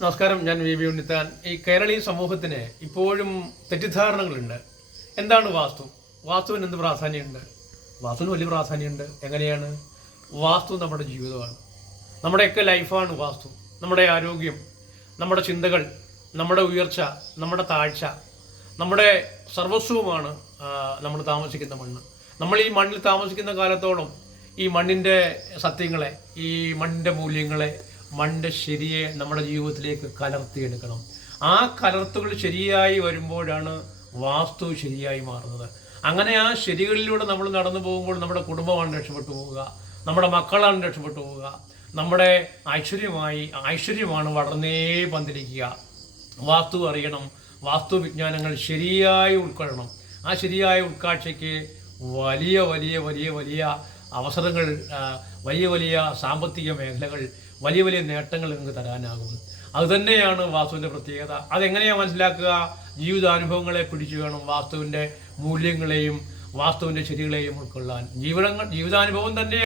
നമസ്കാരം, ഞാൻ വി ഉണ്ണിത്താൻ. ഈ കേരളീയ സമൂഹത്തിന് ഇപ്പോഴും തെറ്റിദ്ധാരണകളുണ്ട്. എന്താണ് വാസ്തു? വാസ്തുവിന് എന്ത് പ്രാധാന്യമുണ്ട്? വാസ്തുവിന് വലിയ പ്രാധാന്യമുണ്ട്. എങ്ങനെയാണ്? വാസ്തു നമ്മുടെ ജീവിതമാണ്, നമ്മുടെയൊക്കെ ലൈഫാണ് വാസ്തു. നമ്മുടെ ആരോഗ്യം, നമ്മുടെ ചിന്തകൾ, നമ്മുടെ ഉയർച്ച, നമ്മുടെ താഴ്ച, നമ്മുടെ സർവസ്വവുമാണ് നമ്മൾ താമസിക്കുന്ന മണ്ണ്. നമ്മൾ ഈ മണ്ണിൽ താമസിക്കുന്ന കാലത്തോളം ഈ മണ്ണിൻ്റെ സത്യങ്ങളെ, ഈ മണ്ണിൻ്റെ മൂല്യങ്ങളെ, മണ്ണിൻ്റെ ശരിയെ നമ്മുടെ ജീവിതത്തിലേക്ക് കലർത്തിയെടുക്കണം. ആ കലർത്തുകൾ ശരിയായി വരുമ്പോഴാണ് വാസ്തു ശരിയായി മാറുന്നത്. അങ്ങനെ ആ ശരികളിലൂടെ നമ്മൾ നടന്നു പോകുമ്പോൾ നമ്മുടെ കുടുംബമാണ് രക്ഷപ്പെട്ടു പോവുക, നമ്മുടെ മക്കളാണ് രക്ഷപ്പെട്ടു പോവുക, നമ്മുടെ ഐശ്വര്യമാണ് വളർന്നേ പന്തിരിക്കുക. വാസ്തു അറിയണം, വാസ്തു വിജ്ഞാനങ്ങൾ ശരിയായി ഉൾക്കൊള്ളണം. ആ ശരിയായ ഉൾക്കാഴ്ചയ്ക്ക് വലിയ വലിയ വലിയ വലിയ അവസരങ്ങൾ, വലിയ വലിയ സാമ്പത്തിക മേഖലകൾ, വലിയ വലിയ നേട്ടങ്ങൾ നിങ്ങൾക്ക് തരാനാകും. അതുതന്നെയാണ് വാസ്തുവിൻ്റെ പ്രത്യേകത. അതെങ്ങനെയാണ് മനസ്സിലാക്കുക? ജീവിതാനുഭവങ്ങളെ പിടിച്ചു വേണം വാസ്തുവിൻ്റെ മൂല്യങ്ങളെയും വാസ്തുവിൻ്റെ ശരികളെയും ഉൾക്കൊള്ളാൻ. ജീവിതാനുഭവം തന്നെ